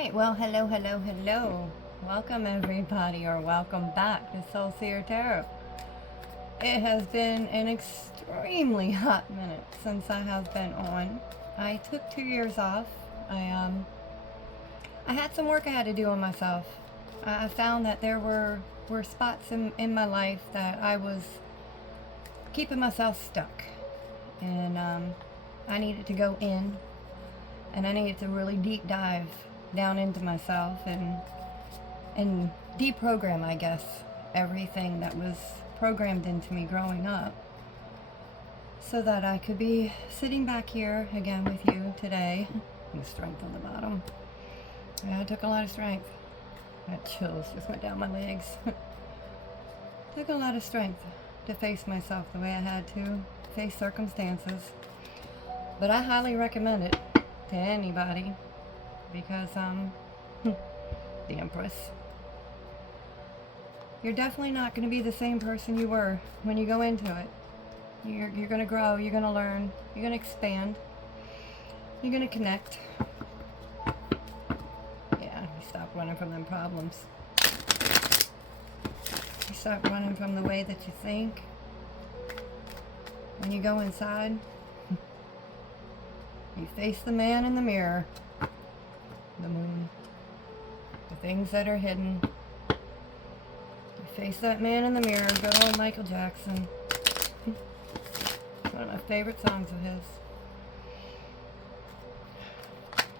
Alright, well, hello, hello, hello. Welcome everybody, or welcome back to Soul Seer Tarot. It has been an extremely hot minute since I have been on. I took 2 years off. I had some work I had to do on myself. I found that there were spots in my life that I was keeping myself stuck. And I needed to go in, and I needed to really deep dive down into myself and deprogram, I guess, everything that was programmed into me growing up, so that I could be sitting back here again with you today. And strength on the bottom. Yeah, it took a lot of strength. That chills just went down my legs. Took a lot of strength to face myself the way I had to, face circumstances. But I highly recommend it to anybody, because the Empress, you're definitely not going to be the same person you were when you go into it. You're going to grow, you're going to learn, you're going to expand, you're going to connect. Yeah, you stop running from them problems. You stop running from the way that you think. When you go inside, you face the man in the mirror, the moon, the things that are hidden. You face that man in the mirror, good old Michael Jackson. One of my favorite songs of his.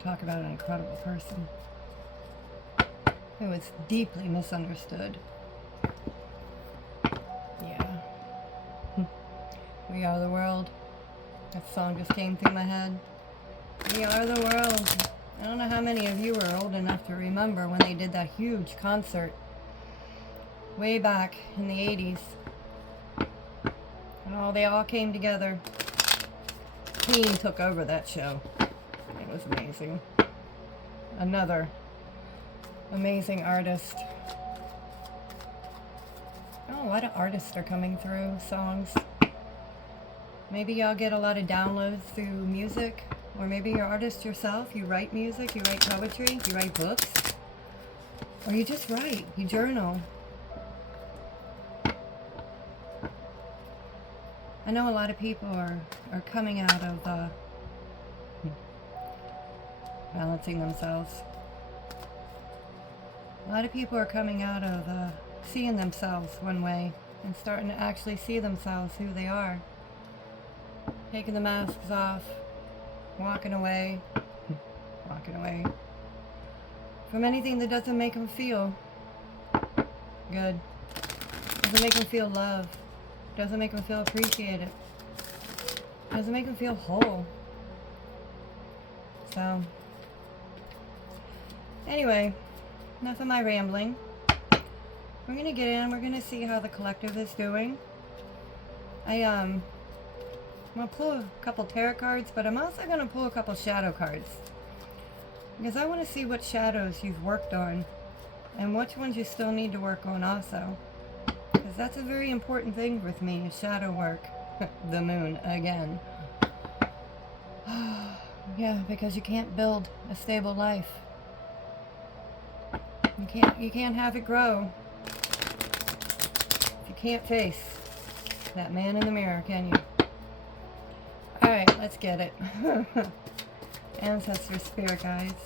Talk about an incredible person who was deeply misunderstood. Yeah. We are the world. That song just came through my head. We are the world. I don't know how many of you are old enough to remember when they did that huge concert way back in the 80s. And they all came together. Queen took over that show. It was amazing. Another amazing artist. Oh, a lot of artists are coming through songs. Maybe y'all get a lot of downloads through music. Or maybe you're an artist yourself. You write music, you write poetry, you write books. Or you just write, you journal. I know a lot of people are coming out of balancing themselves. A lot of people are coming out of seeing themselves one way and starting to actually see themselves who they are. Taking the masks off, walking away from anything that doesn't make them feel good, doesn't make them feel love, doesn't make them feel appreciated, doesn't make them feel whole. So, anyway, enough of my rambling. We're gonna get in, we're gonna see how the collective is doing. I'm gonna pull a couple tarot cards, but I'm also gonna pull a couple shadow cards, because I want to see what shadows you've worked on and which ones you still need to work on also, because that's a very important thing with me, is shadow work. The moon again. Yeah, because you can't build a stable life. You can't have it grow if you can't face that man in the mirror, can you? Alright, let's get it. Ancestor, spirit guides.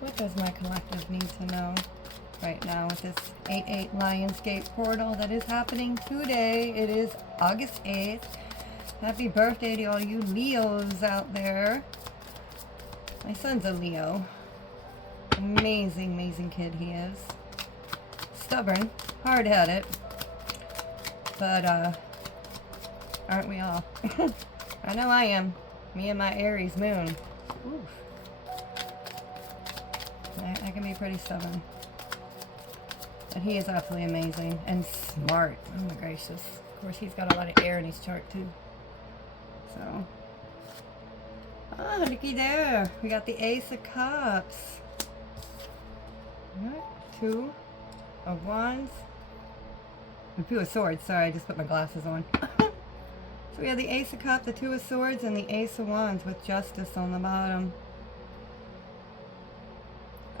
What does my collective need to know right now with this 8/8 Lionsgate portal that is happening today? It is August 8th. Happy birthday to all you Leos out there. My son's a Leo. Amazing, amazing kid he is. Stubborn, hard-headed, but aren't we all? I know I am. Me and my Aries moon. Oof. I can be pretty stubborn. But he is absolutely amazing and smart. Oh my gracious. Of course, he's got a lot of air in his chart too. So. Oh, looky there. We got the Ace of Cups. What? 2 of Wands. And 2 of Swords. Sorry, I just put my glasses on. So we have the Ace of Cups, the 2 of Swords, and the Ace of Wands with Justice on the bottom.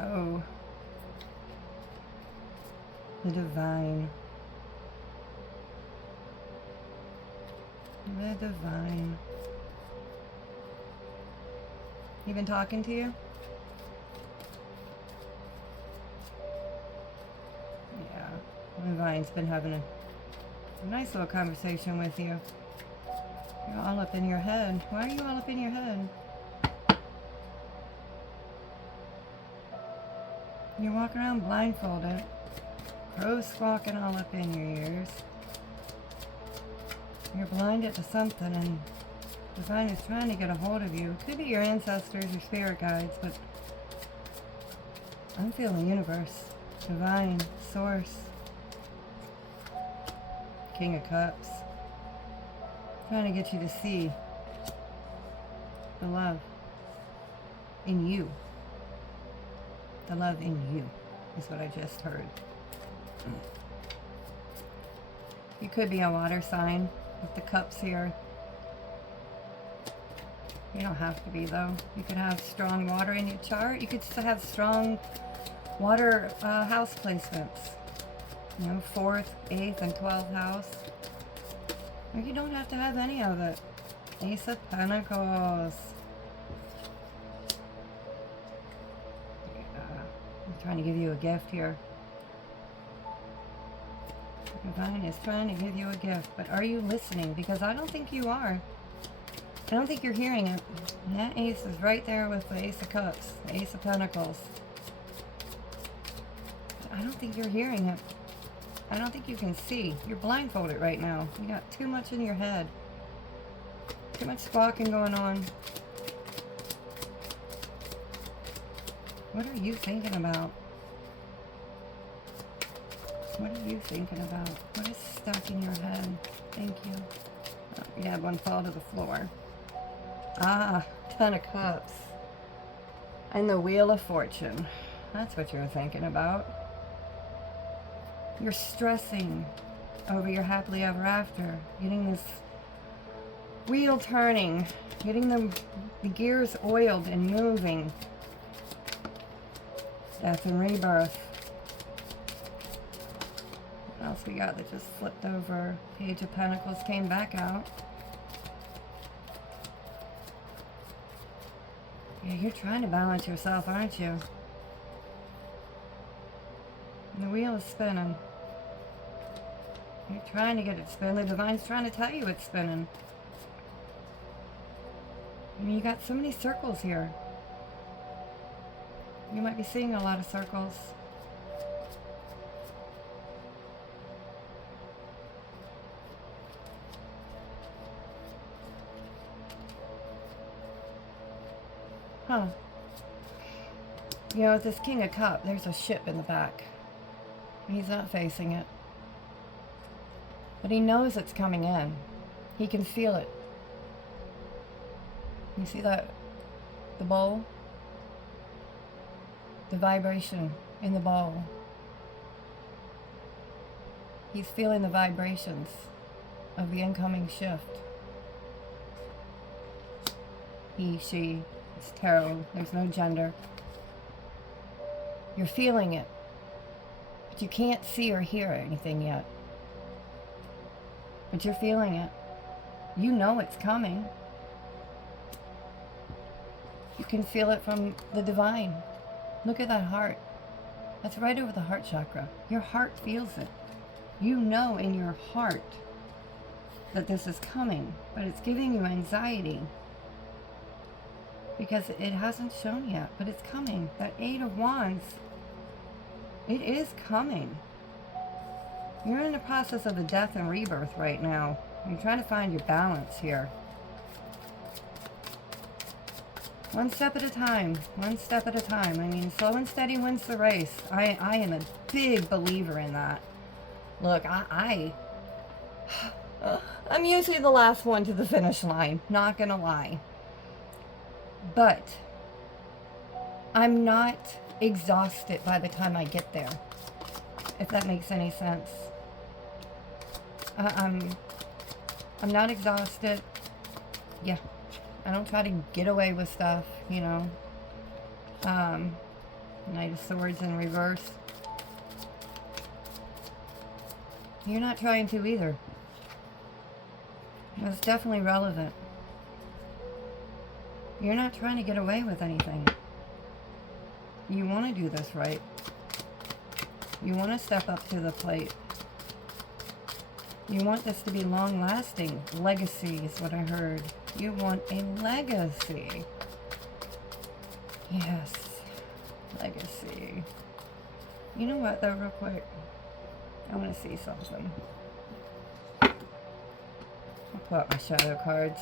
Oh. The divine. The divine. You been talking to you? Yeah. The divine's been having a nice little conversation with you. You're all up in your head. Why are you all up in your head? You're walking around blindfolded. Crows squawking all up in your ears. You're blinded to something, and Divine is trying to get a hold of you. It could be your ancestors or spirit guides, but I'm feeling universe, divine, source, King of Cups. Trying to get you to see the love in you. The love in you is what I just heard. You could be a water sign with the cups here. You don't have to be, though. You could have strong water in your chart. You could have strong water house placements. You know, 4th, 8th, and 12th house. Or you don't have to have any of it. Ace of Pentacles. I'm trying to give you a gift here. Divine is trying to give you a gift, but are you listening? Because I don't think you are. I don't think you're hearing it. And that ace is right there with the Ace of Cups, the Ace of Pentacles. But I don't think you're hearing it. I don't think you can see. You're blindfolded right now. You got too much in your head. Too much squawking going on. What are you thinking about? What are you thinking about? What is stuck in your head? Thank you. Oh, you had one fall to the floor. Ah, 10 of Cups. And the Wheel of Fortune. That's what you're thinking about. You're stressing over your happily ever after. Getting this wheel turning. Getting the gears oiled and moving. Death and rebirth. What else we got that just flipped over? Page of Pentacles came back out. Yeah, you're trying to balance yourself, aren't you? And the wheel is spinning. You're trying to get it spinning. The Divine's trying to tell you it's spinning. I mean, you got so many circles here. You might be seeing a lot of circles. Huh. You know, with this King of Cups, there's a ship in the back. He's not facing it. But he knows it's coming in. He can feel it. You see that? The bowl? The vibration in the bowl. He's feeling the vibrations of the incoming shift. He, she, it's tarot. There's no gender. You're feeling it. But you can't see or hear anything yet. But you're feeling it. You know it's coming. You can feel it from the Divine. Look at that heart. That's right over the heart chakra. Your heart feels it. You know in your heart that this is coming, but it's giving you anxiety because it hasn't shown yet, but it's coming. That 8 of Wands, it is coming. You're in the process of a death and rebirth right now. You're trying to find your balance here. One step at a time. One step at a time. I mean, slow and steady wins the race. I am a big believer in that. Look, I'm usually the last one to the finish line. Not gonna lie. But I'm not exhausted by the time I get there. If that makes any sense. I'm not exhausted. Yeah. I don't try to get away with stuff, you know. Knight of Swords in reverse. You're not trying to either. That's definitely relevant. You're not trying to get away with anything. You want to do this right. You want to step up to the plate. You want this to be long-lasting. Legacy is what I heard. You want a legacy. Yes. Legacy. You know what, though, real quick? I want to see something. I'll pull out my shadow cards.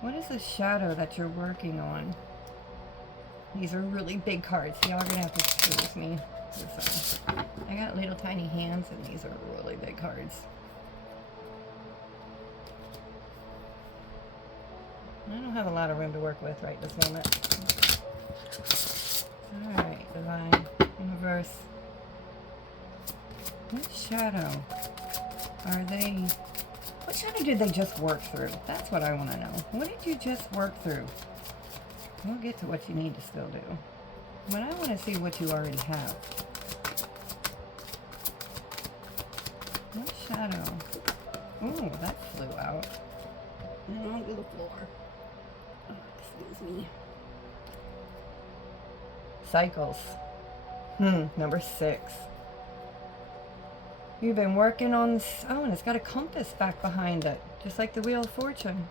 What is the shadow that you're working on? These are really big cards. Y'all are going to have to excuse me. I got little tiny hands and these are really big cards. I don't have a lot of room to work with right this moment. Alright, Divine. Universe. What shadow are they? What shadow did they just work through? That's what I want to know. What did you just work through? We'll get to what you need to still do. But I want to see what you already have. What shadow? Ooh, that flew out. And onto the floor. Oh, excuse me. Cycles. Number 6. You've been working on... Oh, and it's got a compass back behind it. Just like the Wheel of Fortune.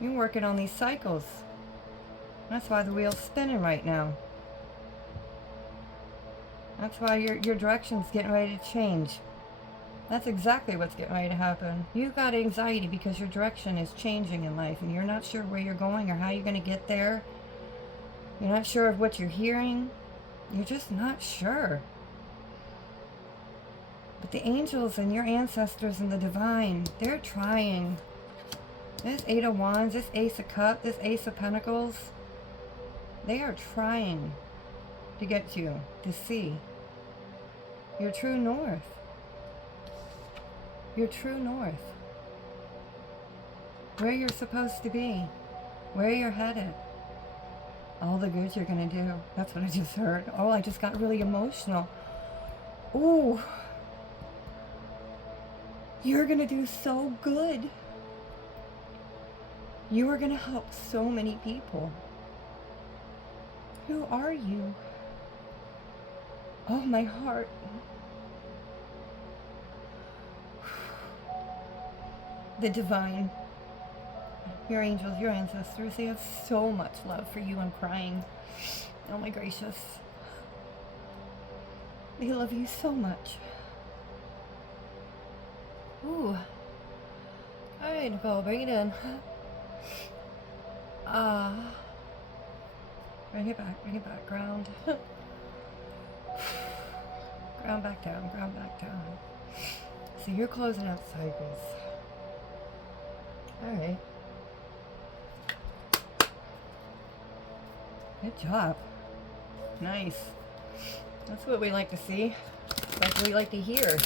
You're working on these cycles. That's why the wheel's spinning right now. That's why your direction's getting ready to change. That's exactly what's getting ready to happen. You've got anxiety because your direction is changing in life and you're not sure where you're going or how you're going to get there. You're not sure of what you're hearing. You're just not sure. But the angels and your ancestors and the divine, they're trying. This 8 of Wands, this Ace of Cups, this Ace of Pentacles, they are trying to get you to see your true north. Your true north. Where you're supposed to be. Where you're headed. All the good you're going to do. That's what I just heard. Oh, I just got really emotional. Ooh. You're going to do so good. You are going to help so many people. Who are you? Oh, my heart. The divine, your angels, your ancestors, they have so much love for you. I'm crying. Oh my gracious. They love you so much. Ooh. Alright, Nicole, bring it in. Bring it back, ground. Ground back down, ground back down. So you're closing out cycles. Alright. Good job. Nice. That's what we like to see. That's what we like to hear.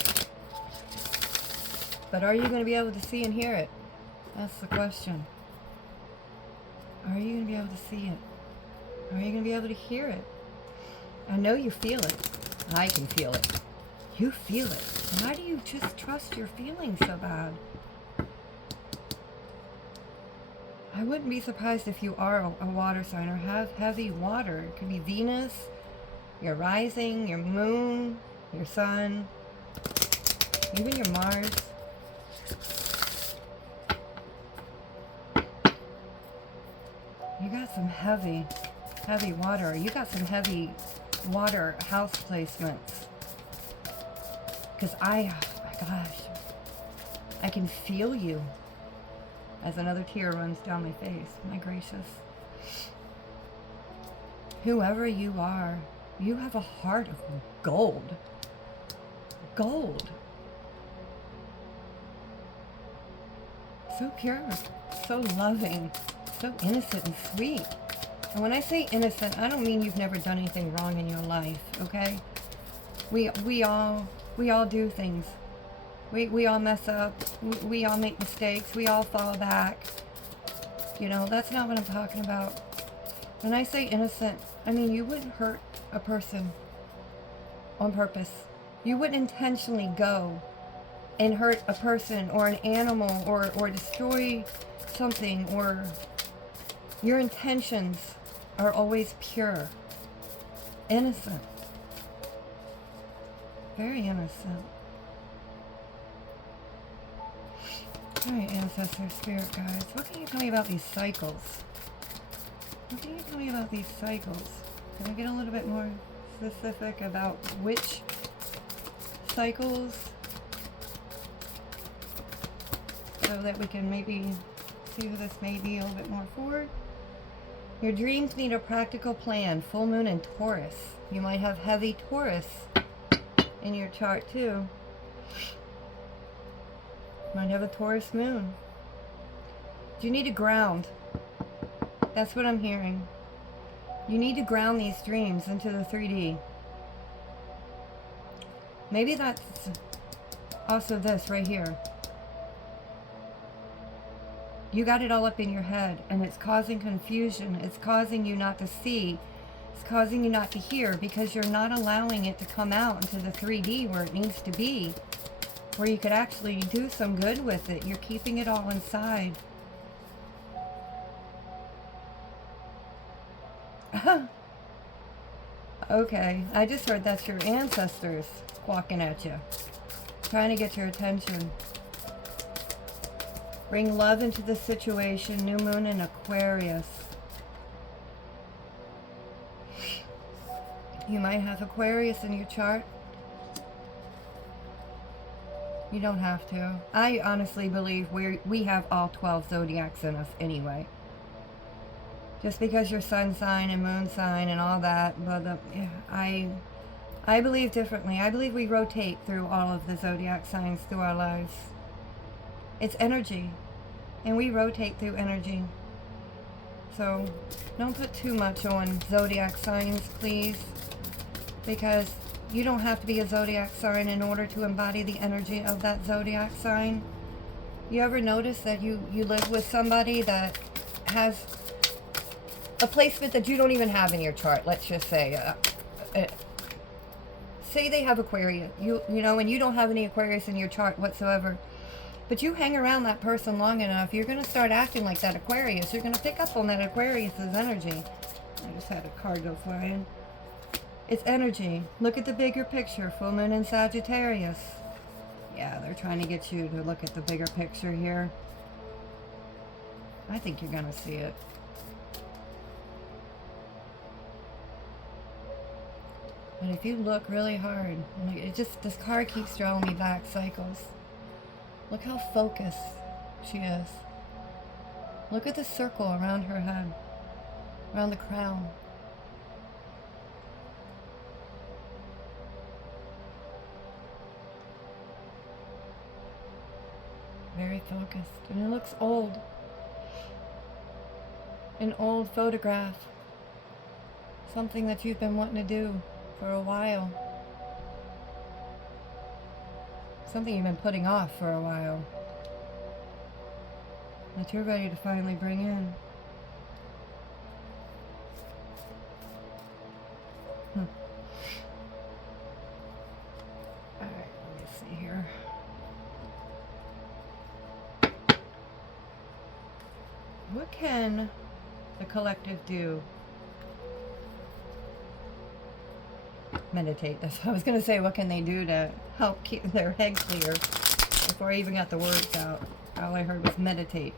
But are you going to be able to see and hear it? That's the question. Are you going to be able to see it? Are you going to be able to hear it? I know you feel it. I can feel it. You feel it. Why do you just trust your feelings so bad? I wouldn't be surprised if you are a water sign or have heavy water. It could be Venus, your rising, your moon, your sun, even your Mars. You got some heavy water. You got some heavy water house placements. Because my gosh, I can feel you. As another tear runs down my face. My gracious. Whoever you are, you have a heart of gold. Gold. So pure, so loving, so innocent and sweet. And when I say innocent, I don't mean you've never done anything wrong in your life, okay? We all do things. We all mess up. We all make mistakes. We all fall back. You know, that's not what I'm talking about. When I say innocent, I mean you wouldn't hurt a person on purpose. You wouldn't intentionally go and hurt a person or an animal or destroy something, or your intentions are always pure. Innocent. Very innocent. Alright, ancestor, spirit guides. What can you tell me about these cycles? What can you tell me about these cycles? Can I get a little bit more specific about which cycles, so that we can maybe see who this may be a little bit more forward? Your dreams need a practical plan. Full moon in Taurus. You might have heavy Taurus in your chart too. Might have a Taurus moon. Do you need to ground? That's what I'm hearing. You need to ground these dreams into the 3D. Maybe that's also this right here. You got it all up in your head, and it's causing confusion. It's causing you not to see. It's causing you not to hear, because you're not allowing it to come out into the 3D where it needs to be, where you could actually do some good with it. You're keeping it all inside. Okay, I just heard that's your ancestors walking at you, trying to get your attention. Bring love into the situation. New moon in Aquarius. You might have Aquarius in your chart. You don't have to. I honestly believe we have all 12 zodiacs in us anyway. Just because you're sun sign and moon sign and all that, but I believe differently. I believe we rotate through all of the zodiac signs through our lives. It's energy, and we rotate through energy. So don't put too much on zodiac signs, please, because you don't have to be a zodiac sign in order to embody the energy of that zodiac sign. You ever notice that you live with somebody that has a placement that you don't even have in your chart? Let's just say, say they have Aquarius, you know, and you don't have any Aquarius in your chart whatsoever. But you hang around that person long enough, you're going to start acting like that Aquarius. You're going to pick up on that Aquarius's energy. I just had a card go flying. It's energy. Look at the bigger picture. Full moon in Sagittarius. Yeah, they're trying to get you to look at the bigger picture here. I think you're going to see it. But if you look really hard, this card keeps drawing me back cycles. Look how focused she is. Look at the circle around her head, around the crown. Very focused. And it looks old. An old photograph. Something that you've been wanting to do for a while. Something you've been putting off for a while, that you're ready to finally bring in. Alright, let me see here. What can the collective do? Meditate. That's what I was going to say. What can they do to help keep their head clear? Before I even got the words out, all I heard was meditate.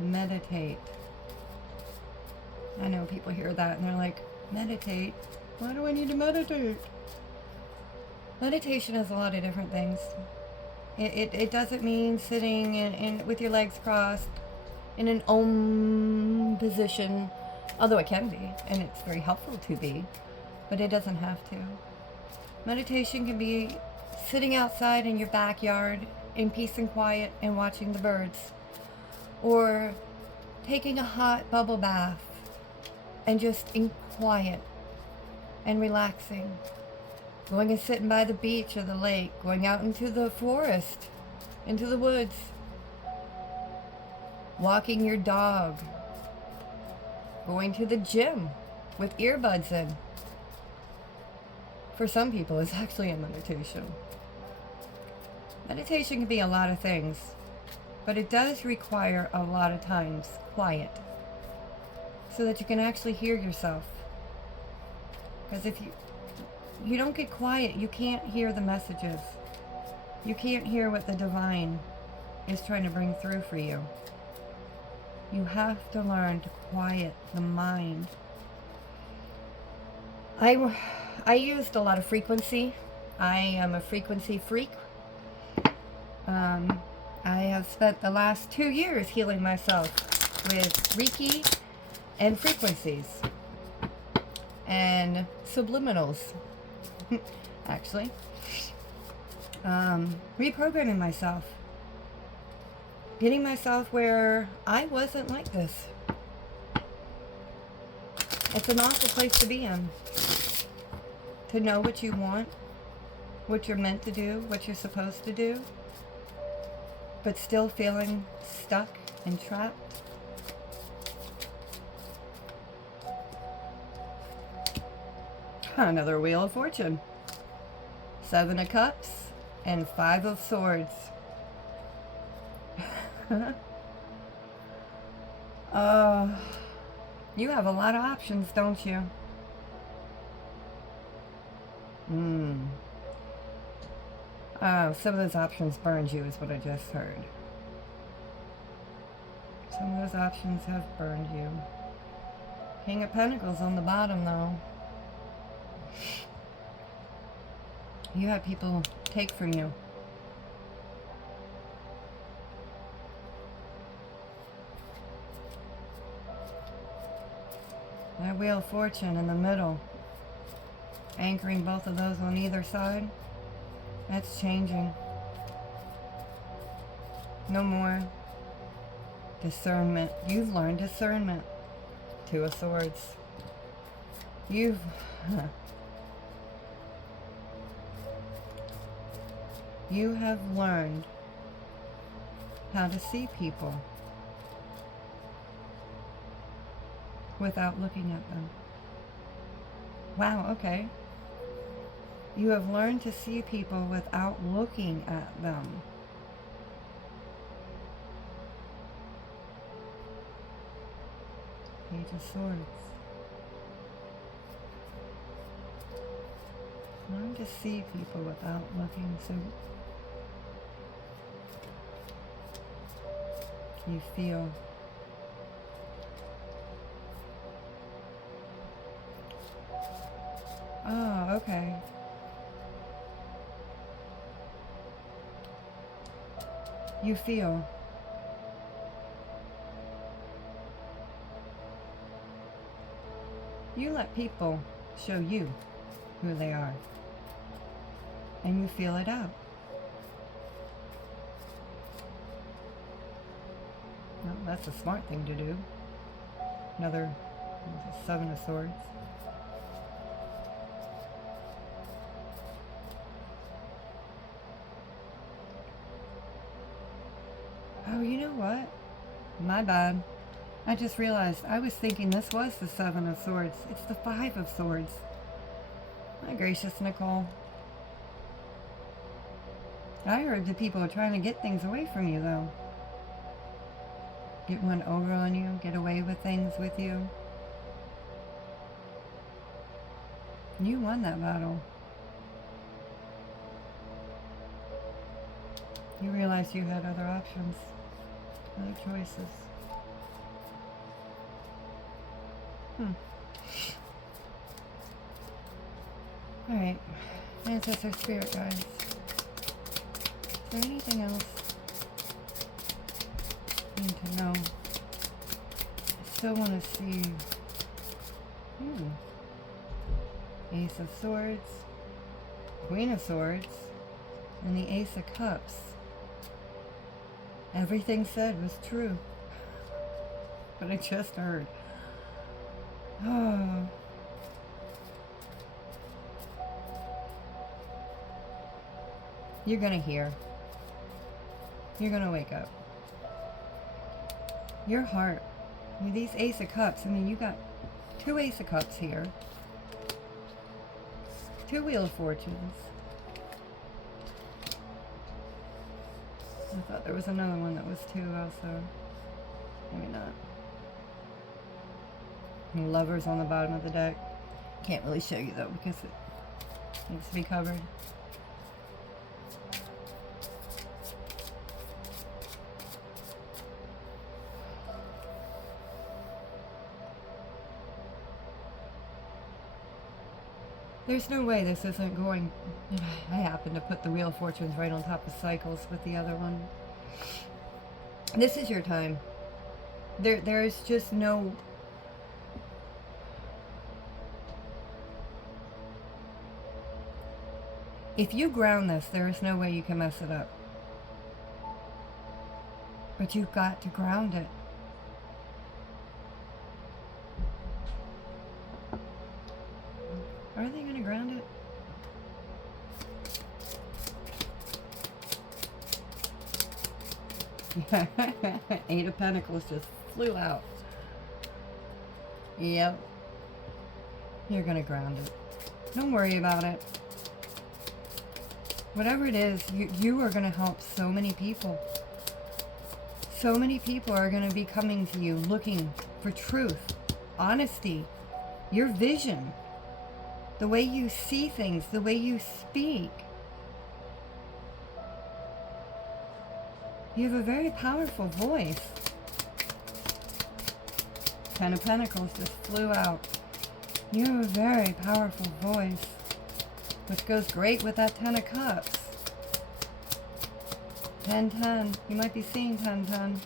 Meditate. I know people hear that and they're like, meditate? Why do I need to meditate? Meditation is a lot of different things. It doesn't mean sitting in with your legs crossed in an Om position, although it can be, and it's very helpful to be. But it doesn't have to. Meditation can be sitting outside in your backyard in peace and quiet and watching the birds. Or taking a hot bubble bath and just in quiet and relaxing. Going and sitting by the beach or the lake. Going out into the forest, into the woods. Walking your dog. going to the gym with earbuds in. For some people, it's actually a meditation. Meditation can be a lot of things, but it does require a lot of times quiet so that you can actually hear yourself. Because if you don't get quiet, you can't hear the messages. You can't hear what the divine is trying to bring through for you. You have to learn to quiet the mind. I used a lot of frequency. I am a frequency freak. I have spent the last 2 years healing myself with Reiki and frequencies and subliminals, actually. Reprogramming myself. Getting myself where I wasn't like this. It's an awful place to be in. To know what you want, what you're meant to do, what you're supposed to do, but still feeling stuck and trapped. Another Wheel of Fortune. 7 of Cups and 5 of Swords. You have a lot of options, don't you? Some of those options burned you, is what I just heard. Some of those options have burned you. King of Pentacles on the bottom, though. You had people take from you. That Wheel of Fortune in the middle, anchoring both of those on either side, that's changing. No more discernment. You've learned discernment. 2 of Swords. You have learned how to see people without looking at them. Wow, okay. You have learned to see people without looking at them. Page of Swords. Learn to see people without looking. So you feel. Oh, okay. You feel. You let people show you who they are. And you feel it out. Well, that's a smart thing to do. Another 7 of Swords. Oh, you know what? My bad. I just realized I was thinking this was the 7 of Swords. It's the 5 of Swords. My gracious, Nicole. I heard that people are trying to get things away from you, though. Get one over on you, get away with things with you. You won that battle. You realized you had other options, other choices. Alright, Ancestor Spirit Guides. Is there anything else you need to know? I still want to see. Ace of Swords, Queen of Swords, and the Ace of Cups. Everything said was true. But I just heard. Oh. You're gonna hear. You're gonna wake up. Your heart These Ace of Cups, I mean, you got 2 Ace of Cups here. 2 Wheel of Fortunes. I thought there was another one that was 2 also. Maybe not. And Lovers on the bottom of the deck. Can't really show you though because it needs to be covered. There's no way this isn't going... I happen to put the Wheel of Fortunes right on top of Cycles with the other one. This is your time. There's just no... If you ground this, there is no way you can mess it up. But you've got to ground it. Are they going to ground it? 8 of Pentacles just flew out. Yep. You're going to ground it. Don't worry about it. Whatever it is, you are going to help so many people. So many people are going to be coming to you looking for truth, honesty, your vision. The way you see things, the way you speak. You have a very powerful voice. 10 of Pentacles just flew out. You have a very powerful voice, which goes great with that 10 of Cups. 10-10. You might be seeing 10-10.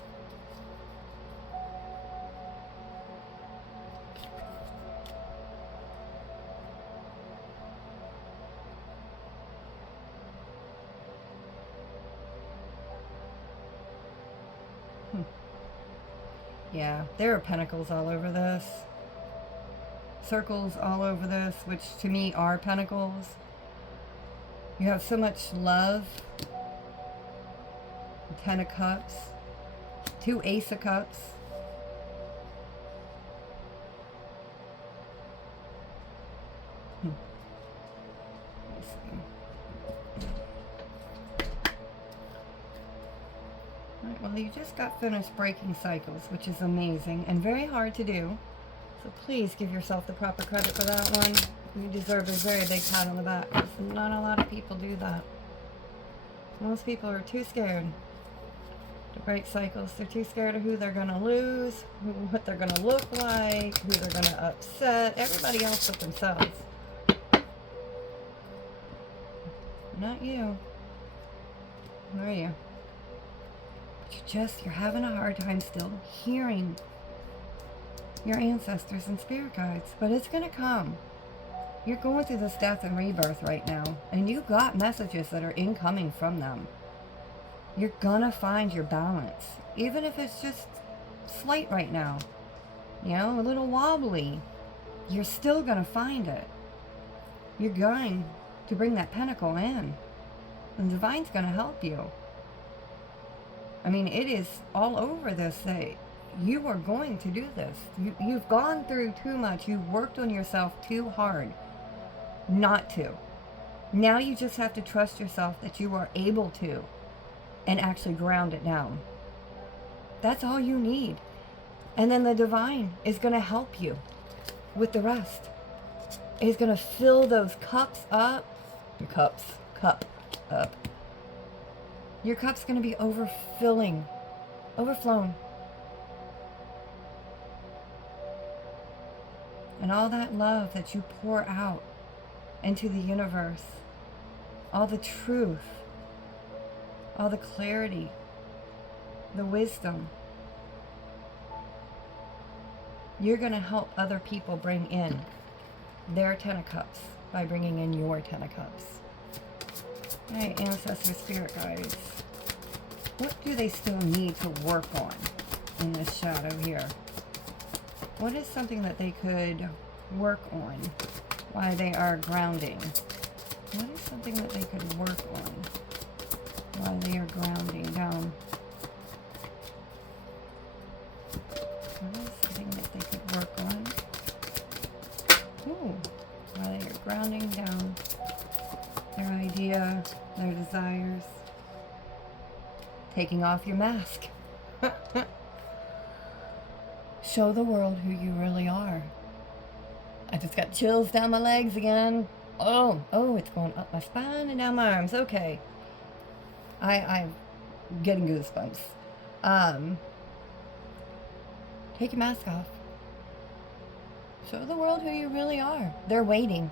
Yeah, there are pentacles all over this. Circles all over this, which to me are pentacles. You have so much love. 10 of Cups. 2 Ace of Cups. Let's see. Right, well, you just got finished breaking cycles, which is amazing and very hard to do. So please give yourself the proper credit for that one. You deserve a very big pat on the back, because not a lot of people do that. Most people are too scared to break cycles. They're too scared of who they're going to lose, what they're going to look like, who they're going to upset. Everybody else but themselves. Not you. Who are you? You're having a hard time still hearing your ancestors and spirit guides, but it's going to come. You're going through this death and rebirth right now, and you got messages that are incoming from them. You're going to find your balance, even if it's just slight right now, you know, a little wobbly. You're still going to find it. You're going to bring that pentacle in, and the divine's going to help you. I mean, it is all over this that you are going to do this. You've gone through too much. You've worked on yourself too hard not to. Now you just have to trust yourself that you are able to and actually ground it down. That's all you need. And then the divine is going to help you with the rest. It's going to fill those cups up. Your cup up. Your cup's going to be overflowing. And all that love that you pour out into the universe, all the truth, all the clarity, the wisdom, you're going to help other people bring in their 10 of Cups by bringing in your 10 of Cups. All right, ancestors, spirit guides, what do they still need to work on in this shadow here? What is something that they could work on while they are grounding? What is something that they could work on while they are grounding down? What is something that they could work on. Ooh, while you're grounding down their idea, their desires. Taking off your mask. Show the world who you really are. I just got chills down my legs again. Oh, it's going up my spine and down my arms. Okay. I'm getting goosebumps. Take your mask off. Show the world who you really are. They're waiting.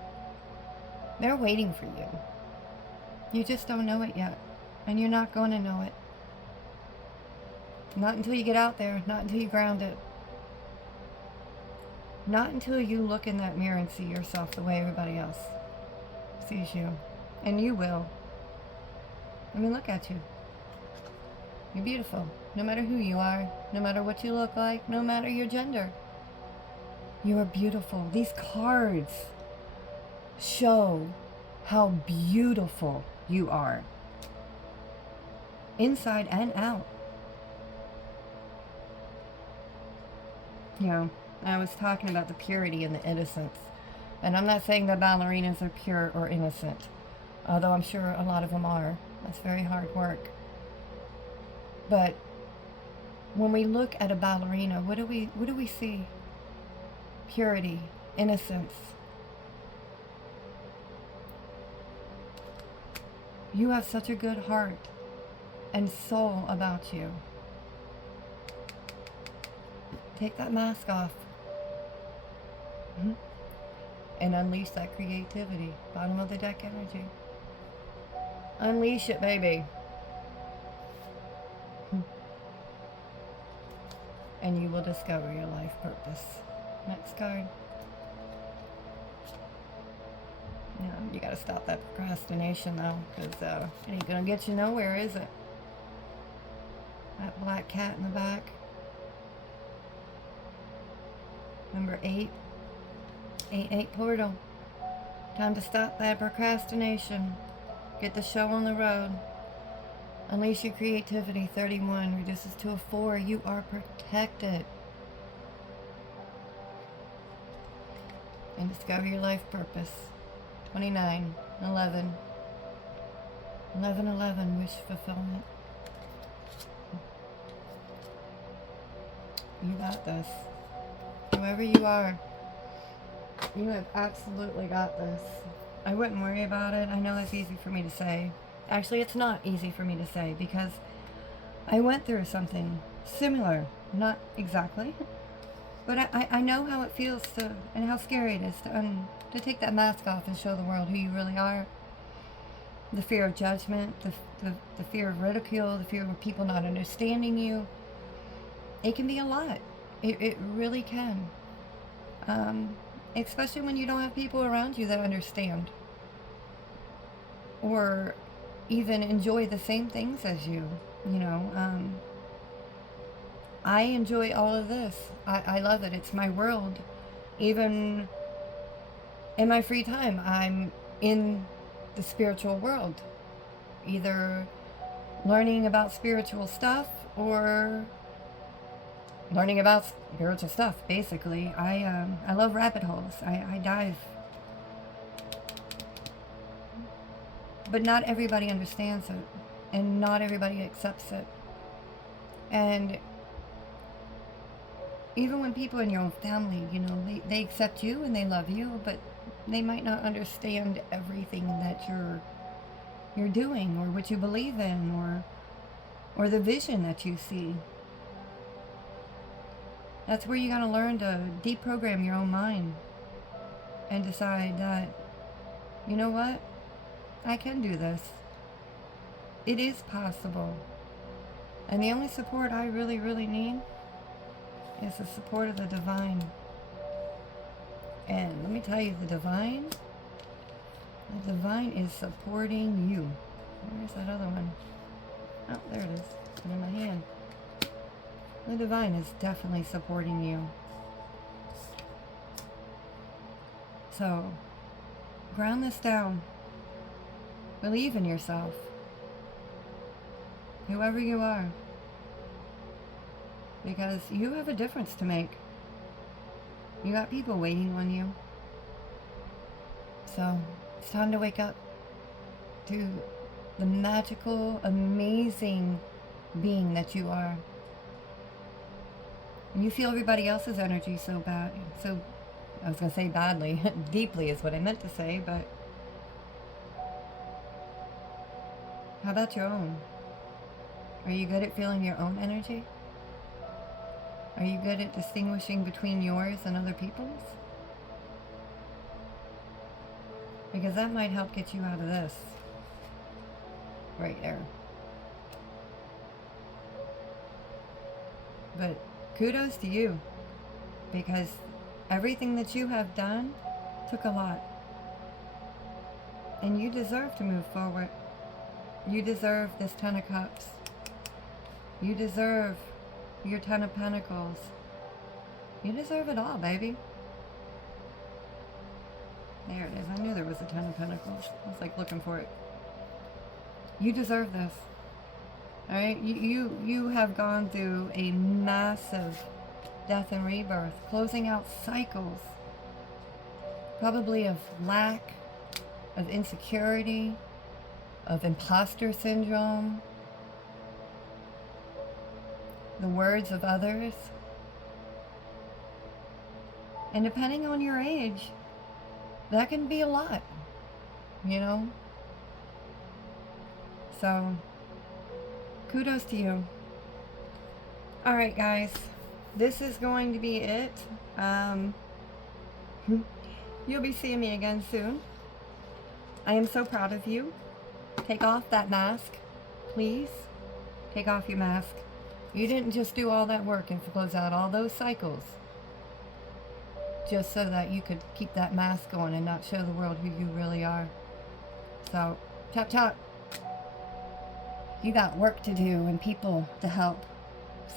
They're waiting for you. You just don't know it yet. And you're not going to know it. Not until you get out there. Not until you ground it. Not until you look in that mirror and see yourself the way everybody else sees you. And you will. I mean, look at you. You're beautiful. No matter who you are. No matter what you look like. No matter your gender. You are beautiful. These cards show how beautiful you are. Inside and out. You know, I was talking about the purity and the innocence. And I'm not saying that ballerinas are pure or innocent. Although I'm sure a lot of them are. That's very hard work. But when we look at a ballerina, what do we see? Purity, innocence. You have such a good heart and soul about you. Take that mask off. And unleash that creativity. Bottom of the deck energy. Unleash it, baby. And you will discover your life purpose. Next card. Yeah, you gotta stop that procrastination though, because it ain't gonna get you nowhere, is it? That black cat in the back. Number 8. 8-8 portal. Time to stop that procrastination. Get the show on the road. Unleash your creativity. 31 reduces to a 4. You are protected. And discover your life purpose. 29. 11. 11. Wish fulfillment. You got this. Whoever you are, you have absolutely got this. I wouldn't worry about it. I know it's easy for me to say. Actually, it's not easy for me to say because I went through something similar. Not exactly. But I know how it feels to, and how scary it is to take that mask off and show the world who you really are. The fear of judgment, the fear of ridicule, the fear of people not understanding you. It can be a lot. It really can. Especially when you don't have people around you that understand. Or even enjoy the same things as you. You know, I enjoy all of this. I love it. It's my world. Even in my free time, I'm in the spiritual world. Either learning about spiritual stuff or learning about spiritual stuff, basically. I love rabbit holes. I dive. But not everybody understands it. And not everybody accepts it. And even when people in your own family, you know, they accept you and they love you, but they might not understand everything that you're doing or what you believe in or the vision that you see. That's where you gotta learn to deprogram your own mind and decide that, you know what? I can do this. It is possible. And the only support I really, really need is the support of the divine. And let me tell you, the divine is supporting you. Where's that other one? Oh, there it is. It's in my hand. The divine is definitely supporting you. So, ground this down. Believe in yourself. Whoever you are. Because you have a difference to make. You got people waiting on you. So it's time to wake up to the magical, amazing being that you are. And you feel everybody else's energy so bad, so, I was going to say badly, deeply is what I meant to say, but how about your own? Are you good at feeling your own energy? Are you good at distinguishing between yours and other people's? Because that might help get you out of this. Right there. But kudos to you. Because everything that you have done took a lot. And you deserve to move forward. You deserve this 10 of Cups. You deserve your 10 of Pentacles. You deserve it all, baby. There it is. I knew there was a 10 of Pentacles. I was like looking for it. You deserve this. Alright? You have gone through a massive death and rebirth. Closing out cycles. Probably of lack, of insecurity, of imposter syndrome. The words of others. And depending on your age, that can be a lot, you know? So, kudos to you. Alright guys, this is going to be it. You'll be seeing me again soon. I am so proud of you. Take off that mask, please. Take off your mask. You didn't just do all that work and close out all those cycles just so that you could keep that mask on and not show the world who you really are. So, chop chop. You got work to do and people to help.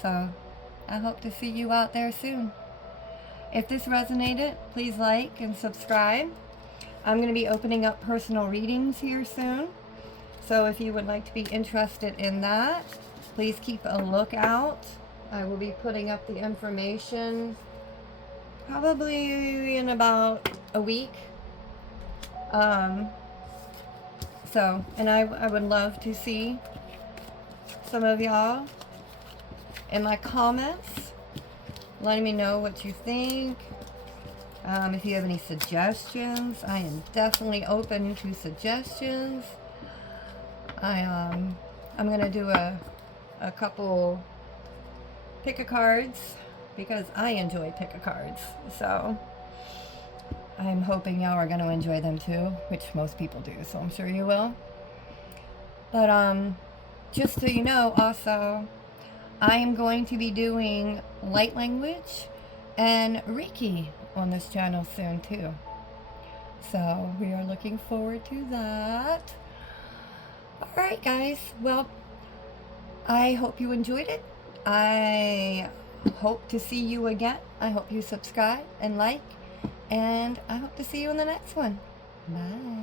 So, I hope to see you out there soon. If this resonated, please like and subscribe. I'm going to be opening up personal readings here soon. So if you would like to be interested in that, please keep a lookout. I will be putting up the information probably in about a week. And I would love to see some of y'all in my comments letting me know what you think. If you have any suggestions, I am definitely open to suggestions. I'm gonna do a couple pick-a-cards because I enjoy pick-a-cards. So I'm hoping y'all are gonna enjoy them too, which most people do, so I'm sure you will. But just so you know, also, I am going to be doing light language and Reiki on this channel soon too. So we are looking forward to that. Alright guys, well, I hope you enjoyed it. I hope to see you again. I hope you subscribe and like, and I hope to see you in the next one. Bye.